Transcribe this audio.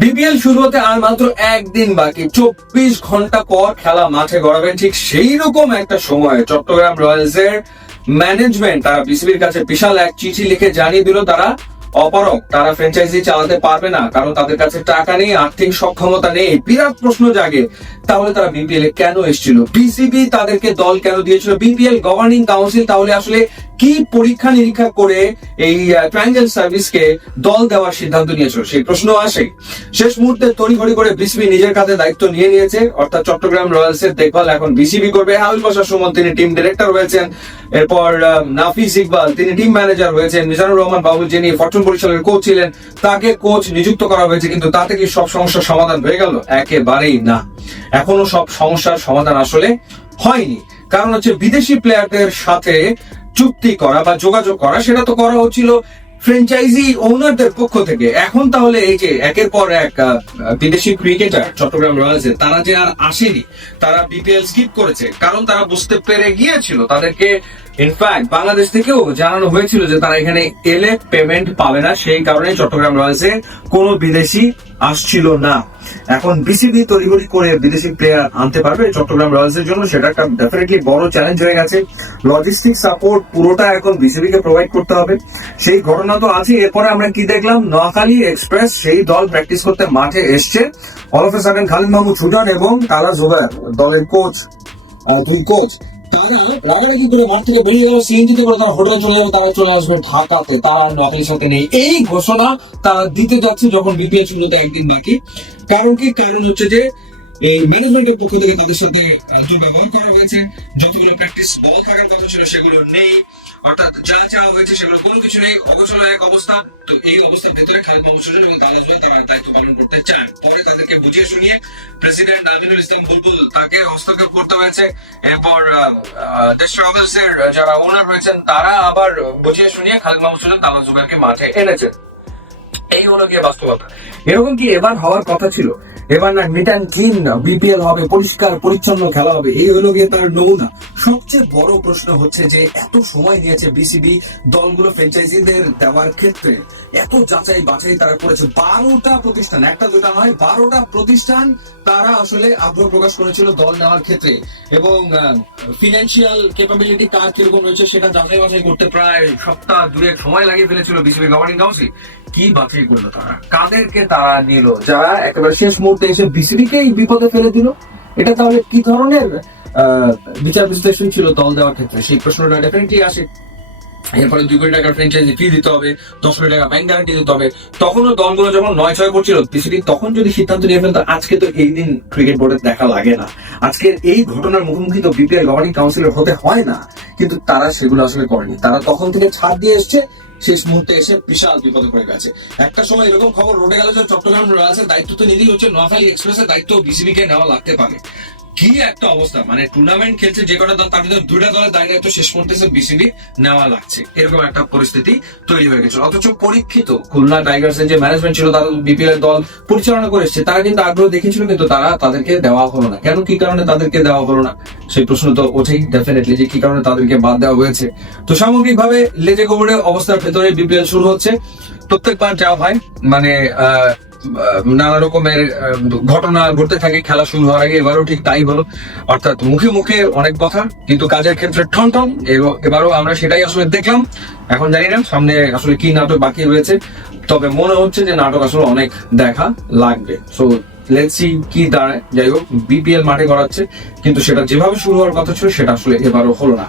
BPL শুরু হতে আর মাত্র একদিন বাকি। চব্বিশ ঘণ্টা পর খেলা মাঠে গড়াবে ঠিক সেই রকম একটা সময়। চট্টগ্রাম রয়্যালস এর ম্যানেজমেন্ট তারা বিসিবির কাছে বিশাল এক চিঠি লিখে জানিয়ে দিল তারা, অপারক, তারা ফ্র্যাঞ্চাইজি চালাতে পারবে না, কারণ তাদের কাছে টাকা নেই, আর্থিক সক্ষমতা নেই। বিরাট প্রশ্ন জাগে, তাহলে তারা বিপিএল এ কেন এসেছিল? বিসিবি তাদেরকে দল কেন দিয়েছিল? বিপিএল গভর্নিং কাউন্সিল তাহলে আসলে কি পরীক্ষা নিরীক্ষা করে এই ট্রায়াঙ্গেল সার্ভিসকে দল দেওয়ার সিদ্ধান্ত নিয়েছিল? সেই প্রশ্ন আসে শেষ মুহূর্তে তড়িঘড়ি করে বিসিবি নিজের কাছে দায়িত্ব নিয়ে নিয়েছে। অর্থাৎ চট্টগ্রাম রয়্যালস এর দেখভাল এখন বিসিবি করবে। হাউল বসার সুমন, তিনি টিম ডিরেক্টর হয়েছেন এরপর নাফিস ইকবাল, তিনি টিম ম্যানেজার হয়েছেন মিজানুর রহমান বাবু যিনি ফরচুন বরিশালের কোচ ছিলেন, তাকে কোচ নিযুক্ত করা হয়েছে, কিন্তু তাতে কি সব সমস্যার সমাধান হয়ে গেল? একেবারেই না। এখনও সব সমস্যার সমাধান আসলে হয়নি। কারণ হচ্ছে বিদেশি প্লেয়ারদের সাথে চুক্তি করা বা যোগাযোগ করা, সেটা তো করা হচ্ছিল ফ্র্যাঞ্চাইজি ওনারদের পক্ষ থেকে। এখন তাহলে এই যে একের পর এক বিদেশি ক্রিকেটার চট্টগ্রাম রয়্যালসে তারা যে আর আসেনি, তারা বিপিএল স্কিপ করেছে, কারণ তারা বুঝতে পেরে গিয়েছিল তাদেরকে ইনফ্যাক্ট বাংলাদেশ থেকেও জানানো হয়েছিল যে তারা এখানে এলে পেমেন্ট পাবে না, সেই কারণে চট্টগ্রাম রয়্যালসে কোনো বিদেশি আসছিল না। এখন বিসিবি তড়িঘড়ি করে বিদেশি প্লেয়ার আনতে পারবে চট্টগ্রাম রয়্যালস এর জন্য। সেটা একটা ডেফিনেটলি বড় চ্যালেঞ্জ হয়ে গেছে। লজিস্টিক সাপোর্ট পুরোটা এখন বিসিবি কে প্রোভাইড করতে হবে। সেই ঘটনা তো আছে এরপরে আমরা কি দেখলাম? নোয়াখালী এক্সপ্রেস সেই দল প্র্যাকটিস করতে মাঠে এসছে। All of a sudden Khalid Mahmud Sudan এবং কালা জুবার দলের কোচ দুই কোচ তারা রাগারাগি করে মাঠ থেকে বেরিয়ে গেল? সিএনজিতে করে তারা হোটেলে চলে যাবে, তারা চলে আসবে ঢাকাতে। তারা সাথে নেই। এই ঘোষণা তারা দিতে যাচ্ছে যখন বিপিএল একদিন বাকি। কারণ কি? কারণ হচ্ছে যে এই ম্যানেজমেন্টের পক্ষ থেকে তাদের সাথে দুর্ব্যবহার করা হয়েছে। যতগুলো প্র্যাকটিস বল থাকার কথা ছিল সেগুলো নেই। অর্থাৎ যা চাওয়া হয়েছে সেগুলো কোনো কিছু নেই অগোছালো এক অবস্থা। তো এই অবস্থার ভেতরে খালিদ মাহমুদ সুজন এবং তালাজ ভাই তারা দায়িত্ব পালন করতে চান। পরে তাদেরকে বুঝিয়ে শুনিয়ে প্রেসিডেন্ট আমিনুল ইসলাম বুলবুল তাকে হস্তক্ষেপ করতে হয়েছে। এরপর দেশ যারা ওনার হয়েছেন তারা আবার বুঝিয়ে শুনিয়ে খালিদ মাহমুদ সুজন তালাজ জুবাইরকে মাঠে এনেছেন। এই হলো গিয়ে বাস্তবতা। এরকম কি এবার হওয়ার কথা ছিল? এবার না নিট অ্যান্ড ক্লিন বিপিএল হবে, পরিষ্কার, পরিচ্ছন্ন খেলা হবে, এই হলো গিয়ে তার নমুনা। সবচেয়ে বড় প্রশ্ন হচ্ছে যে এত সময় নিয়েছে বিসিবি দলগুলো ফ্র্যাঞ্চাইজিদের দেওয়ার ক্ষেত্রে, এত যাচাই বাছাই তারা করেছে। বারোটা প্রতিষ্ঠান, একটা দুটা নয়, বারোটা প্রতিষ্ঠান তারা আসলে আগ্রহ প্রকাশ করেছিল দল নেওয়ার ক্ষেত্রে। এবং ফিনান্সিয়াল ক্যাপাবিলিটি কার কীরকম রয়েছে সেটা যাচাই বাছাই করতে প্রায় সপ্তাহ দুয়েক সময় লাগিয়ে ফেলেছিল বিসিবি গভর্নিং কাউন্সিল কি বাছাই করল তারা? কাদেরকে তারা নিল? যারা একেবারে শেষ মুহূর্তে এসে বিসিবিকেই বিপদে ফেলে দিল। এটা তাহলে কি ধরনের বিচার বিশ্লেষণ ছিল দল দেওয়ার ক্ষেত্রে? সেই প্রশ্নটা ডেফিনেটলি আসে। এরপরে দুই কোটি টাকার ফ্র্যাঞ্চাইজি ফি দিতে হবে, দশ কোটি টাকা ব্যাংক গ্যারান্টি দিতে হবে। তখনও দলগুলো যখন নয় ছয় করছিল, বিসিবি তখন যদি সিদ্ধান্ত নিয়ে ফেলতো, আজকে তো এই দিন ক্রিকেট বোর্ডের দেখা লাগে না। আজকের এই ঘটনার মুখোমুখি তো বিপিএল গভর্নিং কাউন্সিলের হতে হয় না। কিন্তু তারা সেগুলো আসলে করেনি। তারা তখন থেকে ছাড় দিয়ে এসছে শেষ মুহূর্তে এসে বিশাল বিপদে পড়ে গেছে। একটা সময় এরকম খবর রোডে গেল যে চট্টগ্রাম রয়্যালসের দায়িত্ব তো নিজেই হচ্ছে। নোয়াখালী এক্সপ্রেসের দায়িত্ব বিসিবি কে নেওয়া লাগতে পারে। কি একটা অবস্থা? মানে টুর্নামেন্ট খেলছে যে কটা দল তার ভিতরে দুটা দলের দায়িত্ব শেষ মুহূর্তে বিসিবি নেওয়া লাগছে। এরকম একটা পরিস্থিতি তৈরি হয়ে গেছে। অথচ পরীক্ষিত খুলনা টাইগার্স এর যে ম্যানেজমেন্ট ছিল তারা বিপিএল দল পরিচালনা করে এসছে তারা কিন্তু আগ্রহ দেখিয়েছিল কিন্তু তারা তাদেরকে দেওয়া হলো না। কেন? কি কারণে তাদেরকে দেওয়া হলো না? সেই প্রশ্ন তো ওঠেই ডেফিনেটলি যে কি কারণে তাদেরকে বাদ দেওয়া হয়েছে। তো সামগ্রিকভাবে লেজে গোবরে অবস্থার ভেতরে বিপিএল শুরু হচ্ছে। প্রত্যেকবার যাওয়া হয় মানে আহ, নানা রকমের ঘটনা ঘটতে থাকে, খেলা শুরু হওয়ার আগে, এবারও ঠিক তাই হলো। অর্থাৎ মুখে মুখে অনেক কথা, কিন্তু কাজের ক্ষেত্রে ঠন ঠন এবারও আমরা সেটাই আসলে দেখলাম। এখন জানি না, সামনে আসলে কি নাটক বাকি রয়েছে। তবে মনে হচ্ছে যে নাটক আসলে অনেক দেখা লাগবে। সো লেটস সি কি দাঁড়ায়। যাই হোক বিপিএল মাঠে করাচ্ছে কিন্তু সেটা যেভাবে শুরু হওয়ার কথা ছিল, সেটা আসলে এবারও হলো না।